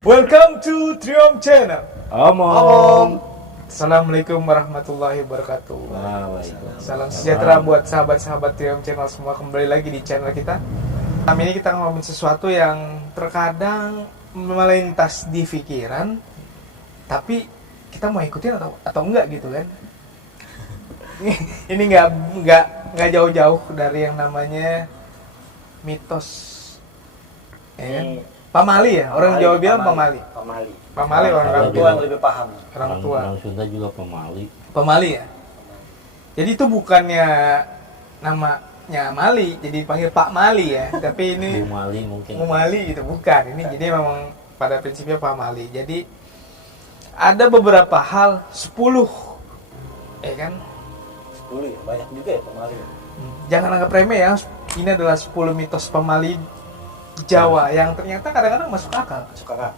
Welcome to Triumph Channel. Omong. Assalamualaikum warahmatullahi wabarakatuh. Waalaikumsalam. Salam sejahtera buat sahabat-sahabat Triumph Channel semua, kembali lagi di channel kita. Kali ini kita ngomongin sesuatu yang terkadang melintas di pikiran, tapi kita mau ikutin atau enggak gitu kan? Ini nggak jauh-jauh dari yang namanya mitos, ya kan? Pamali ya, orang Jawa bilang pamali. Pamali orang tua yang lebih paham. Orang tua. Orang Sunda juga pemali. Pemali ya. Jadi itu bukannya namanya Mali, jadi dipanggil Pak Mali ya. Tapi ini Mali mungkin. Mali gitu, bukan. Ini jadi memang pada prinsipnya Pak Mali. Jadi ada beberapa hal 10, ya kan? 10 ya, banyak juga ya pemali. Jangan anggap remeh ya. Ini adalah 10 mitos pemali Jawa yang ternyata kadang-kadang masuk akal. Masuk akal.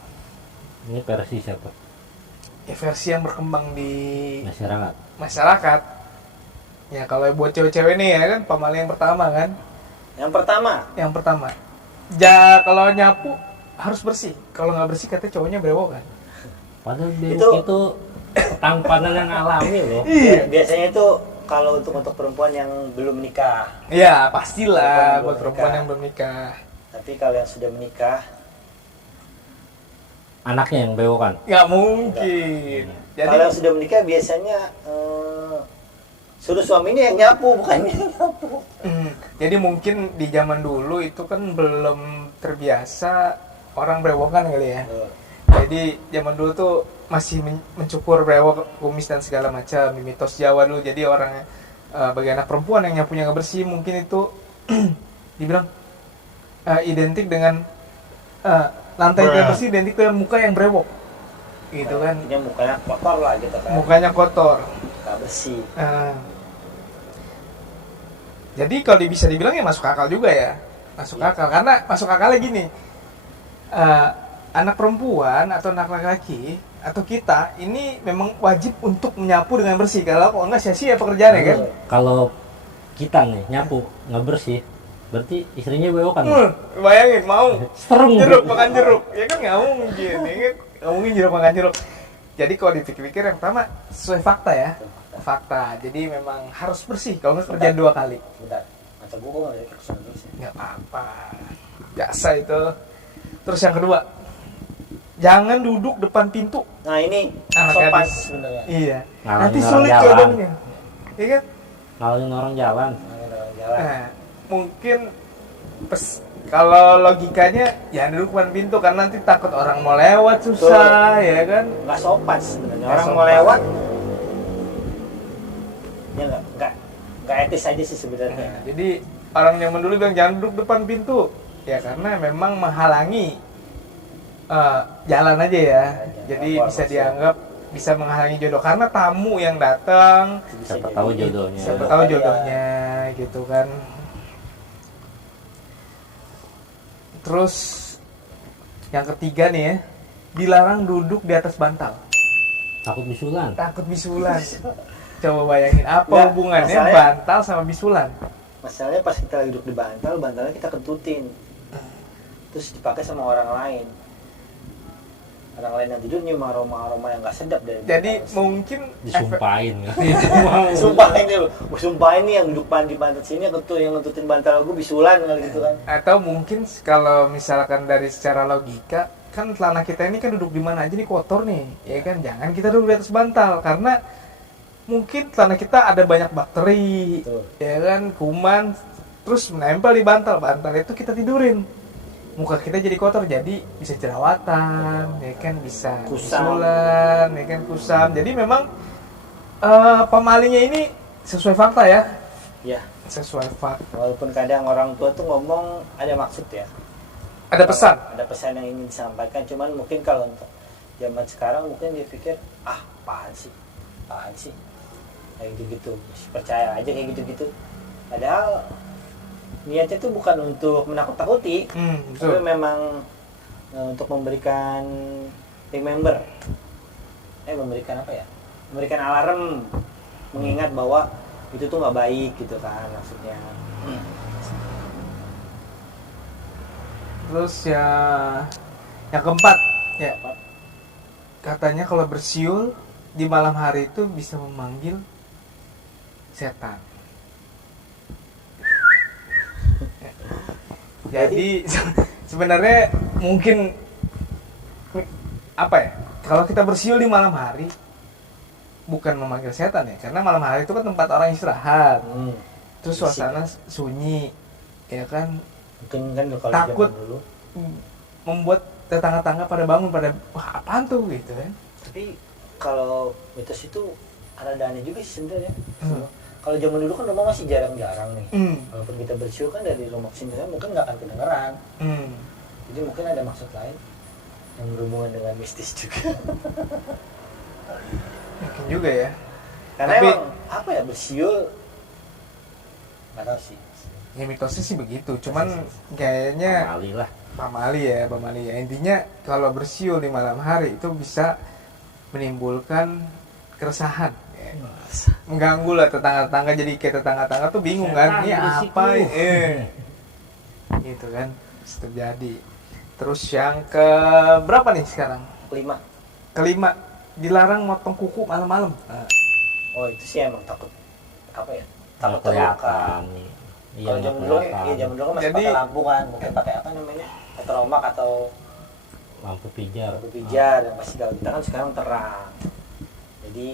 Ini versi siapa? Ya, versi yang berkembang di Masyarakat. Ya kalau buat cewek-cewek nih ya kan, pemali yang pertama kan. Yang pertama. Kalau nyapu harus bersih. Kalau nggak bersih katanya cowoknya berewokan. Padahal itu ketampanan yang alami loh. Iya. Biasanya itu kalau untuk perempuan yang belum menikah. Iya, pastilah buat perempuan menikah. yang belum nikah. Tapi kalau yang sudah menikah, Anaknya yang bewokan. Nggak mungkin. Jadi kalau yang sudah menikah biasanya suruh suaminya yang nyapu, bukannya yang nyapu. Jadi mungkin di zaman dulu itu kan belum terbiasa orang berewokan kali ya. Jadi zaman dulu tuh masih mencukur brewok, kumis dan segala macam, mitos Jawa dulu. Jadi orang bagi anak perempuan yang nyapunya nggak bersih, mungkin itu dibilang identik dengan lantai tidak bersih, identik dengan muka yang brewok, gitu kan? Artinya mukanya kotor lah gitu kan. Mukanya kotor. Nggak bersih. Jadi kalau bisa dibilang ya masuk akal juga ya, masuk akal. Karena masuk akalnya gini, anak perempuan atau anak laki-laki atau kita ini memang wajib untuk menyapu dengan bersih. Kalau enggak sia-sia pekerjaannya kan? Kalau kita nih nyapu nggak bersih, berarti istrinya bewokan. Bayangin mau Serem. jeruk makan jeruk, ya kan nggak mungkin, ya kan nggak mungkin jeruk makan jeruk. Jadi kalau dipikir-pikir yang pertama sesuai fakta ya, fakta. Jadi memang harus bersih. Kalau nggak kerjaan 2 kali. Bentar, mata gue kok nggak ada kesana terus ya. Nggak apa-apa, biasa itu. Terus yang kedua, jangan duduk depan pintu. Nah ini Anak sopan gadis. sebenarnya. Iya. Ngalangin Nanti orang sulit jalan. jodohnya, iya kan? Ngalangin orang jalan. Jalan. Nah, mungkin kalau logikanya ya duduk depan pintu karena nanti takut orang mau lewat susah. Betul. Ya kan? Nggak sopan sebenarnya. Nggak Orang sopan. mau lewat ya nggak etis aja sih sebenarnya. Nah, jadi orang yang dulu bilang jangan duduk depan pintu ya karena memang menghalangi jalan aja ya. Jadi bisa dianggap bisa menghalangi jodoh karena tamu yang datang Siapa tahu jodohnya. siapa tahu jodohnya gitu kan. Terus yang ketiga nih ya, dilarang duduk di atas bantal. Takut bisulan. Takut bisulan. Coba bayangin apa Nggak, hubungannya masalahnya- bantal sama bisulan? Masalahnya pas kita lagi duduk di bantalnya kita kentutin, terus dipakai sama orang lain. Orang lain yang tidur nyium aroma yang nggak sedap dari Jadi bantal. mungkin Disumpahin. Sumpahin dulu, sumpahin nih yang duduk di bantal sini yang ngentutin bantal gue bisulan kali gitu kan. atau mungkin kalau misalkan dari secara logika kan celana kita ini kan duduk di mana aja nih kotor nih, ya kan? Jangan kita duduk di atas bantal karena mungkin celana kita ada banyak bakteri, Betul. ya kan, kuman, terus menempel di bantal. Bantal itu kita tidurin, muka kita jadi kotor, jadi bisa jerawatan, ya kan, bisa Kusam. bisulan, ya kan, kusam. Jadi memang pemalinya ini sesuai fakta ya, Ya, sesuai fakta. walaupun kadang orang tua tuh ngomong ada maksud ya. Ada pesan. Ada pesan yang ingin disampaikan, cuman mungkin kalau untuk zaman sekarang mungkin dia pikir apaan sih, kayak gitu-gitu, percaya aja kayak gitu-gitu. Padahal niatnya tuh bukan untuk menakut-takuti, tapi Betul. memang untuk memberikan remember, memberikan apa ya? Memberikan alarm, mengingat bahwa itu tuh nggak baik gitu kan maksudnya. Terus ya yang keempat Ya. apa? Katanya kalau bersiul di malam hari itu bisa memanggil setan. Jadi sebenarnya mungkin apa ya? Kalau kita bersiul di malam hari bukan memanggil setan ya, karena malam hari itu kan tempat orang istirahat. Terus suasana sunyi, ya kan, Mungkin kan kalau takut zaman dulu. membuat tetangga-tetangga pada bangun pada wah apaan tuh gitu kan. Tapi kalau mitos itu ada aneh juga sih sebenarnya. Hmm. Kalau zaman dulu kan rumah masih jarang-jarang nih. Hmm. Walaupun kita bersiul kan dari rumah ke sini kan mungkin nggak akan kedengeran. Hmm. Jadi mungkin ada maksud lain yang berhubungan dengan mistis juga. Mungkin juga ya. Karena Tapi- emang apa ya bersiul nggak tahu sih. Ya mitosnya sih begitu, cuman kayaknya Mali lah. pamali ya. Intinya kalau bersiul di malam hari itu bisa menimbulkan keresahan. Ya. Mengganggu lah tetangga-tetangga, jadi kayak tetangga-tetangga tuh bingung kan, ini apa gitu kan, bisa terjadi. Terus yang ke berapa nih sekarang? 5. Kelima, dilarang motong kuku malam-malam. Nah, Oh itu sih emang takut apa ya? Nggak Takut terluka. kelihatan. Iya, Kalau nggak zaman dulu, kelihatan. iya zaman dulu kan masih Jadi- pakai lampu kan, mungkin pakai apa namanya? Petromak atau Lampu pijar. lampu pijar yang pasti kalau kita kan sekarang terang. Jadi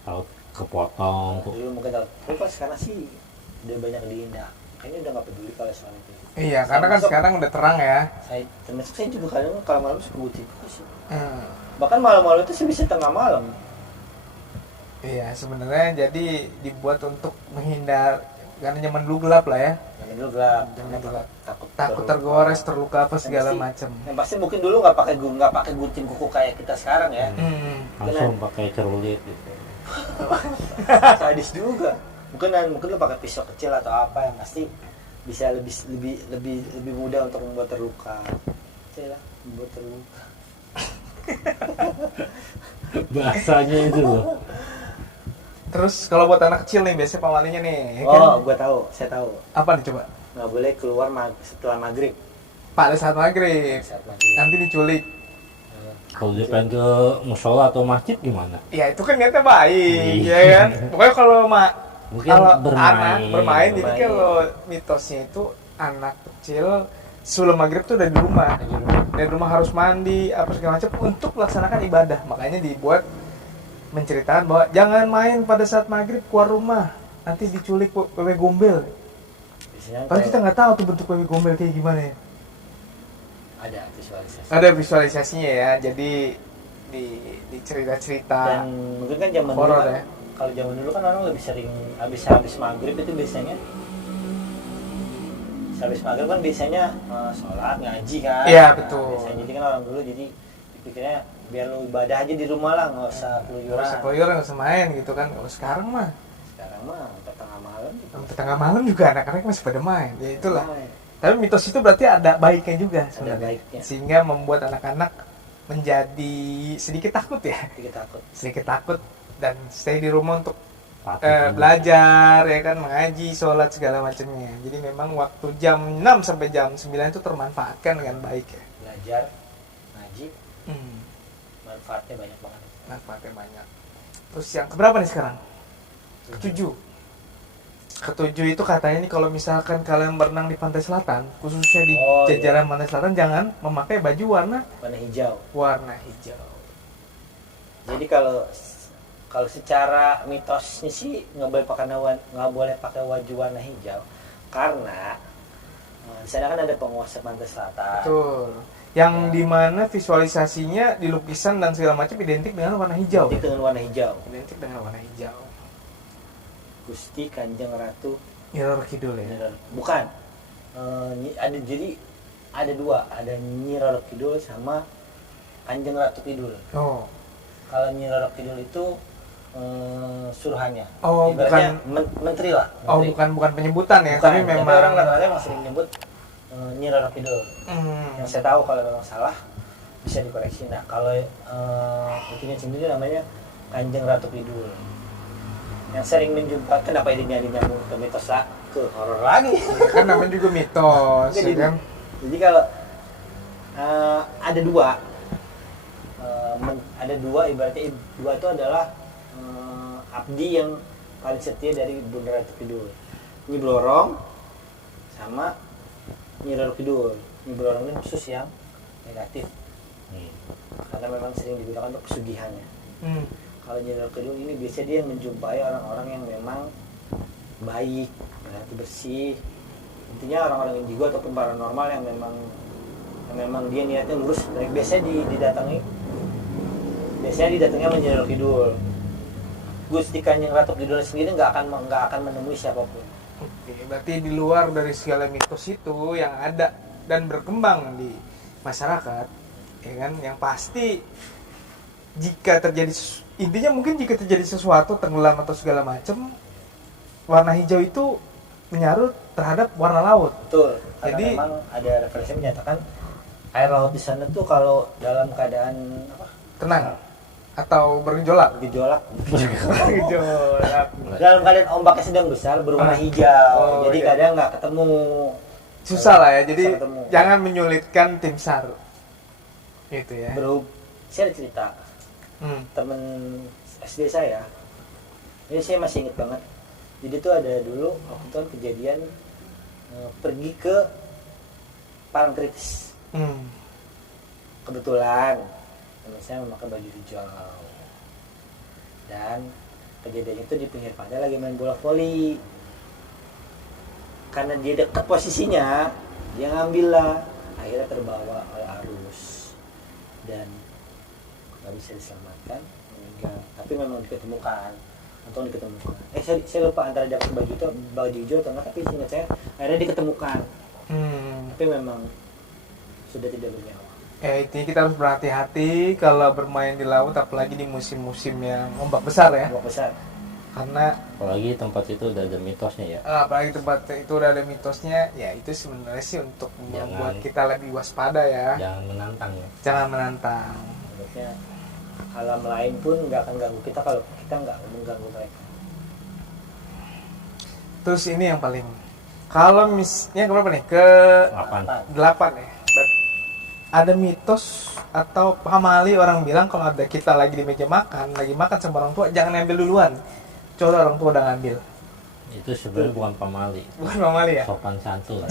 Tahu kepotong tuh. dulu mungkin tahu. Tapi kalau sekarang sih udah banyak diindak. Kayaknya udah nggak peduli kalau soal itu. iya, karena kan Termasuk- sekarang udah terang ya. Termasuk saya juga kadang kalau malam suka butuh juga sih. Hmm. Bahkan malam-malam itu sih bisa tengah malam. Iya, sebenarnya jadi dibuat untuk menghindar, karena zaman dulu gelap lah ya. Yang dulu gelap, Zaman gelap. terluka. Takut tergores, terluka apa segala pasti- macam. Yang pasti mungkin dulu nggak pakai gunting kuku kayak kita sekarang ya. Langsung pakai cerulit gitu. Sadis juga. Mungkin lu pakai pisau kecil atau apa yang pasti bisa lebih mudah untuk membuat terluka. Lah, membuat terluka. Bahasanya itu loh. Terus kalau buat anak kecil nih, biasanya pamalinya nih, ya kan? Oh, saya tahu. Apa nih coba? Nggak boleh keluar setelah maghrib. Pada saat maghrib, Saat maghrib. nanti diculik. Kalau dia pengen ke musola atau masjid gimana? Ya itu kan niatnya baik, Iya. ya kan? Pokoknya kalau Mungkin kalau bermain. anak bermain, jadi Bermain. kalau mitosnya itu anak kecil sebelum maghrib tuh udah di rumah. Dari rumah harus mandi, apa segala macam untuk melaksanakan ibadah. Makanya dibuat menceritakan bahwa jangan main pada saat maghrib keluar rumah, nanti diculik wewe gombel. Biasanya Padahal kita nggak tahu tuh bentuk wewe gombel kayak gimana ya. ada visualisasi. Ada visualisasinya ya, jadi di cerita-cerita Dan mungkin kan zaman dulu horor kan, ya. kalau zaman dulu kan orang lebih sering habis maghrib itu biasanya habis maghrib kan biasanya sholat ngaji kan. Iya, betul. Biasanya jadi kan orang dulu jadi dipikirnya biar lu ibadah aja di rumah lah, nggak usah keluyuran. Nggak usah keluyuran, nggak usah main gitu kan. Kalau sekarang mah Sekarang mah sampai tengah malam gitu. sampai tengah malam juga anak-anak masih pada main. Ya itulah. Main. Tapi mitos itu berarti ada baiknya juga sebenarnya. baiknya. Sehingga membuat anak-anak menjadi sedikit takut ya. Sedikit takut. Sedikit takut dan stay di rumah untuk Patuh juga. belajar ya kan, mengaji, sholat segala macamnya. Jadi memang waktu jam 6 sampai jam 9 itu termanfaatkan dengan baik ya. Belajar ngaji Hmm, manfaatnya banyak banget. manfaatnya banyak. Terus yang keberapa nih sekarang? Ketujuh. Ketujuh itu katanya nih kalau misalkan kalian berenang di pantai selatan, khususnya di Oh, jajaran pantai selatan, jangan memakai baju Warna hijau. warna hijau. Jadi kalau secara mitosnya sih nggak boleh pakai baju warna hijau karena di sana kan ada penguasa pantai selatan. Betul. Yang Ya. dimana visualisasinya di lukisan dan segala macam identik dengan warna hijau. Jadi dengan warna hijau. Identik dengan warna hijau. Gusti Kanjeng Ratu Nyiror Kidul ya. bukan. Jadi ada dua, ada Nyi Roro Kidul sama Kanjeng Ratu Kidul. Oh. Kalau Nyi Roro Kidul itu suruhannya. Oh, Ibaratnya menteri lah. Oh, Menteri. bukan penyebutan ya, Bukan, tapi memang orang rata-rata emang sering nyebut Nyi Roro Kidul. Yang saya tahu kalau memang salah bisa dikoreksi. Nah kalau itunya sendiri namanya Kanjeng Ratu Kidul. Yang sering menjumpai kenapa ini nyambung ke mitos lah, ke horor lagi. kan namanya juga mitos, Jadi, ya kan? jadi kalau ada dua ada dua, ibaratnya dua itu adalah abdi yang paling setia dari Bunda Ratu Kidul. Nyi Blorong sama Nyi Roro Kidul. Nyi Blorong ini khusus yang negatif karena memang sering digunakan untuk pesugihannya. Kalau Nyi Roro Kidul ini biasanya dia yang menjumpai orang-orang yang memang baik, hati bersih. Intinya orang-orang indigo ataupun paranormal yang memang dia niatnya lurus. Biasanya didatangi sama Nyi Roro Kidul. Gusti Kanjeng Ratu Kidul sendiri nggak akan menemui siapapun. Oke, berarti di luar dari segala mitos itu yang ada dan berkembang di masyarakat, ya kan, yang pasti jika terjadi intinya mungkin jika terjadi sesuatu tenggelam atau segala macam, warna hijau itu menyarut terhadap warna laut. Betul. Karena Jadi memang ada referensi menyatakan air laut di sana tuh kalau dalam keadaan tenang atau bergejolak. bergejolak Dalam keadaan ombaknya sedang besar berwarna hijau. Oh, Jadi iya. kadang nggak ketemu. Susah lah ya. Jadi Susah ketemu. jangan menyulitkan tim SAR. Gitu ya. Saya ada cerita temen SD saya. Ini saya masih inget banget. Jadi tuh ada dulu waktu itu kejadian pergi ke Parangtritis. Kebetulan teman saya memakai baju hijau dan kejadian itu di pinggir pantai lagi main bola voli. Karena dia dekat posisinya, dia ngambil lah, akhirnya terbawa oleh arus dan nggak bisa diselamatkan, meninggal. Tapi memang diketemukan, untung diketemukan. Saya lupa antara dapat baju hijau atau enggak, tapi seingat saya akhirnya diketemukan. Tapi memang sudah tidak bernyawa. Itu kita harus berhati-hati kalau bermain di laut, apalagi di musim-musim yang ombak besar ya. Ombak besar. Karena apalagi tempat itu udah ada mitosnya ya. apalagi tempat itu udah ada mitosnya, ya itu sebenarnya sih untuk membuat kita lebih waspada ya. Jangan menantang ya. Jangan menantang. Maksudnya alam lain pun nggak akan ganggu kita kalau kita nggak mengganggu mereka. Terus ini yang paling, kalau misnya ke berapa nih? Ke 8 ya. Ada mitos atau pamali orang bilang kalau ada kita lagi di meja makan, lagi makan sama orang tua, jangan ngambil duluan. Coba orang tua udah ngambil. Itu sebenarnya bukan pamali. Bukan pamali ya? Sopan santun.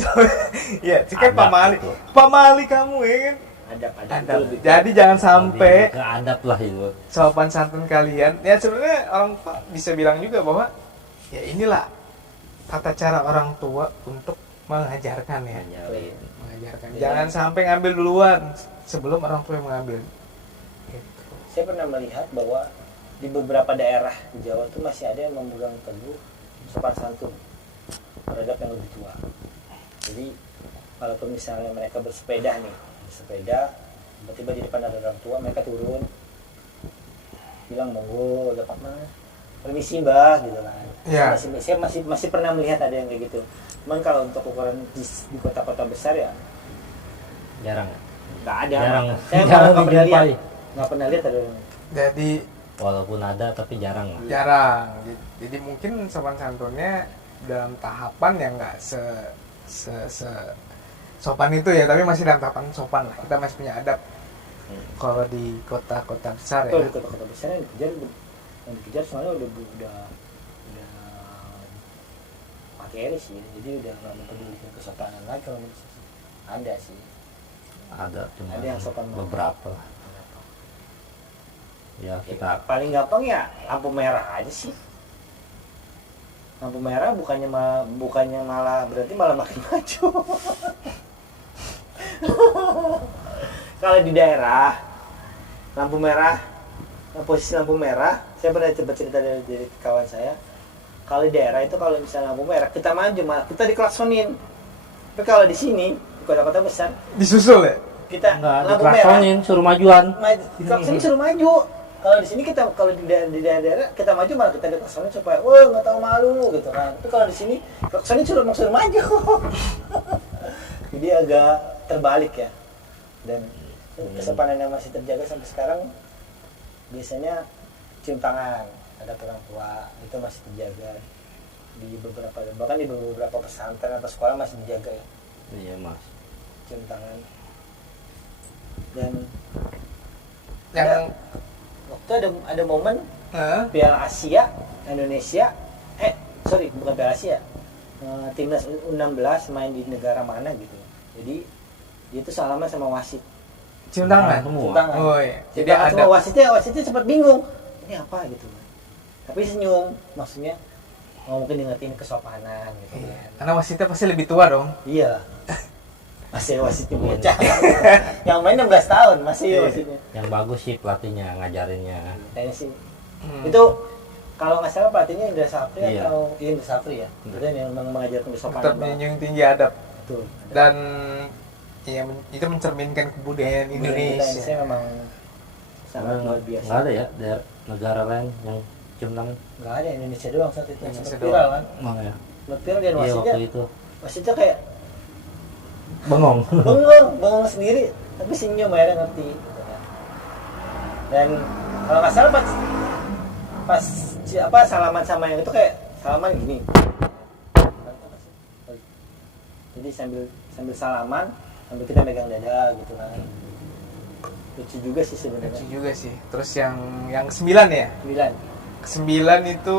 Iya, kan Adab pamali. itu. Pamali kamu ya kan? Adab. Jadi jangan sampai Lebih ke adab lah itu. sopan santun kalian. Ya sebenarnya orang tua bisa bilang juga bahwa ya inilah tata cara orang tua untuk mengajarkan ya. Menjalin. Mengajarkan. Jangan sampai ngambil duluan sebelum orang tua yang mengambil. Gitu. Saya pernah melihat bahwa di beberapa daerah di Jawa itu masih ada yang memegang teguh sopan santun terhadap yang lebih tua. Jadi walaupun misalnya mereka bersepeda, tiba-tiba di depan ada orang tua, mereka turun bilang monggo dapat mas, permisi mbah gitu kan. Ya. Saya masih pernah melihat ada yang kayak gitu. Cuman kalau untuk ukuran di kota-kota besar ya Jarang. nggak ada. Jarang. Saya Jarang nggak pernah lihat. dijumpai. Nggak pernah lihat ada yang Jadi Walaupun ada tapi jarang lah. jarang. Jadi mungkin sopan santunnya dalam tahapan yang nggak se sopan itu ya, tapi masih dalam tahapan sopan lah. Kita masih punya adab. Kalau di kota-kota besar ya. di kota-kota besar yang dikejar soalnya udah materi sih, jadi udah nggak mempedulikan kesopanan lagi. Kalau menurut saya ada sih, Ada cuma ada yang sopan banget. beberapa lah. Ya kita Paling gampang ya lampu merah aja sih. Lampu merah bukannya malah berarti malah makin maju. Kalau di daerah lampu merah, posisi lampu merah, saya pernah coba cerita dari kawan saya. Kalau di daerah itu kalau misalnya lampu merah kita maju, malah kita diklaksonin. Tapi kalau di sini di kota-kota besar Disusul ya? kita enggak lampu merah diklaksonin, suruh majuan. klaksonin suruh maju. Kalau di sini kalau di daerah kita maju malah kita diklaksonin supaya wah nggak tahu malu lu gitu kan. Tapi kalau di sini klaksonin suruh maju. Jadi agak terbalik ya. Dan kesopanan yang masih terjaga sampai sekarang biasanya cium tangan ada orang tua itu masih terjaga di beberapa pesantren atau sekolah masih dijaga ya, Iya mas. cium tangan. Dan Yang waktu ada momen Hah? Piala Asia Indonesia bukan Piala Asia, timnas U16 main di negara mana gitu, jadi dia tuh salaman sama wasit, cium tangan. Semua. cium tangan. Oh iya. Cium Jadi tangan ada. sama wasitnya sempat bingung ini apa gitu, tapi senyum, maksudnya mungkin ngingetin kesopanan gitu Iya. kan. Karena wasitnya pasti lebih tua dong. Iya. Masih wasitnya bocah. Yang main 16 tahun masih Iya. wasitnya. Yang bagus sih pelatihnya ngajarinnya. Kayaknya sih. Hmm. Itu kalau nggak salah pelatihnya Indra Safri Iya. atau Indra Safri ya. Dan yang memang mengajarkan Tetap kesopanan. menjunjung tinggi adab Betul. dan ya itu mencerminkan kebudayaan Indonesia. Indonesia memang sangat luar biasa. Nggak ada ya dari negara lain yang cium tangan. Nggak ada, Indonesia doang saat itu. Indonesia Sempat viral kan. Emang ya. Sempat viral dan Iya wasitnya, waktu itu. wasitnya kayak Bengong. bengong sendiri, tapi senyum akhirnya ngerti. Gitu kan. Dan kalau nggak salah pas salaman sama yang itu kayak salaman gini. Jadi sambil salaman, sambil kita megang dada gitu kan. Lucu juga sih Lucu sebenarnya. juga sih. Terus yang 9 ya? 9. Ke-9 itu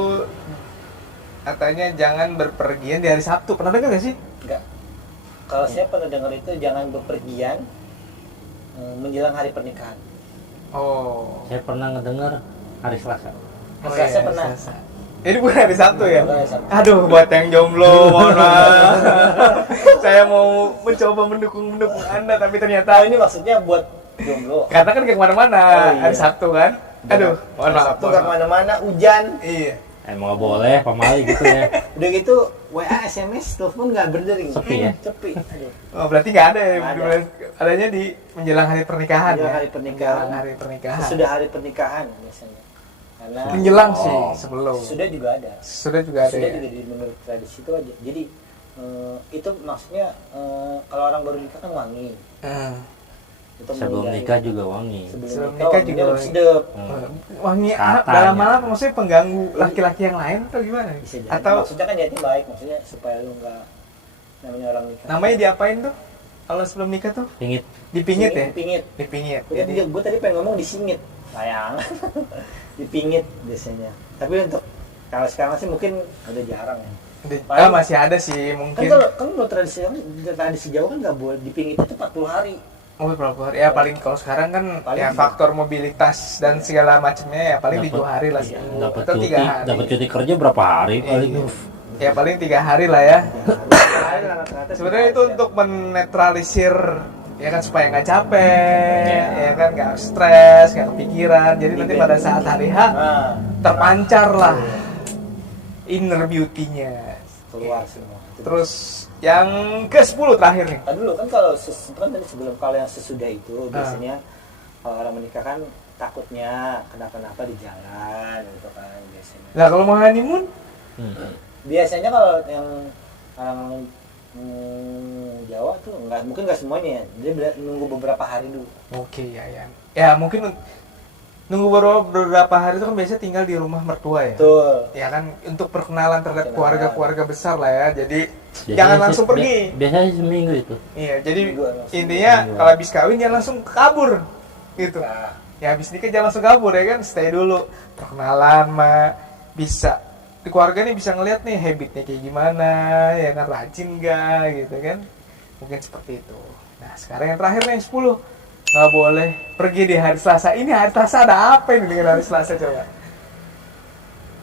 katanya jangan berpergian di hari Sabtu. Pernah dengar gak sih? Enggak. Kalau saya pernah dengar itu jangan bepergian menjelang hari pernikahan. Oh. Saya pernah ngedengar hari Selasa. Selasa iya, pernah. Selasa. Ini bukan hari Sabtu ya? Bukan hari Sabtu. Aduh, buat yang jomblo, mohon maaf. Saya mau mencoba mendukung Anda, tapi Nah, ternyata ini maksudnya buat jomblo. karena kan kayak kemana-mana Oh, iya. hari Sabtu kan? Aduh, mohon maaf. Sabtu nggak kemana-mana, hujan. Iya. Emang nggak boleh, pamali gitu ya. Udah gitu WA, SMS, telepon nggak berdering. Sepi ya? Sepi. Aduh. Oh, berarti nggak ada ya? Nggak ada. Adanya di menjelang hari pernikahan Menjelang ya? hari pernikahan. Menjelang hari pernikahan. Sesudah hari pernikahan biasanya. Karena Menjelang Oh. sih, sebelum. sudah juga ada. Sudah juga ada Sudah ya? juga di menurut tradisi itu aja. Jadi itu maksudnya kalau orang baru nikah kan wangi. Hmm. Itu Sebelum meninggal. nikah juga wangi. Sebelum nikah nikah juga juga wangi. sedap. Wangi Katanya. dalam malam maksudnya pengganggu laki-laki yang lain atau gimana? Bisa jadi. Atau Maksudnya kan niatnya baik, maksudnya supaya lu nggak namanya orang nikah. namanya diapain tuh? Kalau sebelum nikah tuh Pingit. dipingit ya? Dipingit. Dipingit. Jadi gue tadi pengen ngomong disingit, sayang. Dipingit biasanya. Tapi untuk kalau sekarang sih mungkin udah jarang ya. Masih ada sih Kan mungkin. kalau tradisi Jawa kan nggak boleh dipingit itu 40 hari. Oh, berapa hari? Ya paling kalau sekarang kan Paling ya tiga. faktor mobilitas dan segala macamnya ya paling 7 hari lah sih. Dapat Atau cuti, 3 hari. dapat cuti kerja berapa hari paling. Iya. Ya paling 3 hari lah ya. Rata-rata Sebenarnya itu untuk menetralisir ya kan supaya nggak capek, ya kan nggak stres, nggak kepikiran. Jadi nanti pada saat hari H Nah, terpancar lah inner beauty-nya. keluar semua. Itu Terus yang ke-10 terakhir nih. Tadi dulu kan kalau kan tadi sebelum kalau yang sesudah itu biasanya kalau orang menikah kan takutnya kenapa-napa di jalan gitu kan biasanya. Nah, kalau mau honeymoon, Biasanya kalau yang orang Jawa tuh mungkin nggak semuanya ya. Dia nunggu beberapa hari dulu. oke ya. Ya mungkin nunggu beberapa hari itu kan biasanya tinggal di rumah mertua ya. Betul. Ya kan untuk perkenalan terhadap Perkenalan. keluarga-keluarga besar lah ya. Jadi Biasanya jangan sih- langsung pergi. Biasanya seminggu itu. Iya, jadi Minggu langsung. intinya kalau habis kawin jangan langsung kabur gitu. Nah, Ya habis nikah jangan langsung kabur ya kan, stay dulu. Perkenalan mah bisa di keluarga nih bisa ngeliat nih habitnya kayak gimana, ya kan rajin gak gitu kan. Mungkin seperti itu. Nah, sekarang yang terakhir nih 10. Nggak boleh pergi di hari Selasa. Ini hari Selasa ada apa ini dengan hari Selasa coba?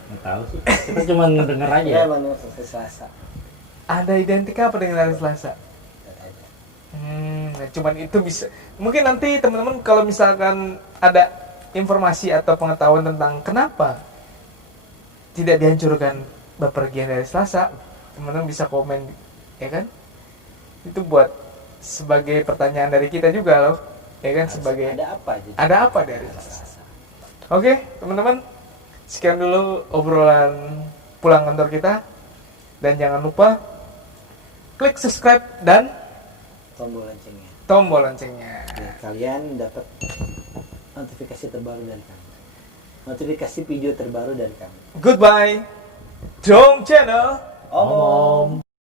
Nggak tahu sih. Kita cuma ngedenger aja. ya emang Selasa. Ada identik apa dengan hari Selasa? Nah, cuman itu bisa. Mungkin nanti teman-teman kalau misalkan ada informasi atau pengetahuan tentang kenapa tidak dihancurkan bepergian dari Selasa, teman-teman bisa komen, ya kan? Itu buat sebagai pertanyaan dari kita juga loh, ya kan? Sebagai Ada apa jadi? ada apa dari Selasa? Oke, teman-teman, sekian dulu obrolan pulang kantor kita, dan jangan lupa klik subscribe dan Tombol loncengnya. tombol loncengnya. Ya, kalian dapat notifikasi terbaru dari kami. Notifikasi video terbaru dari kami. Goodbye, Dong Channel. Om.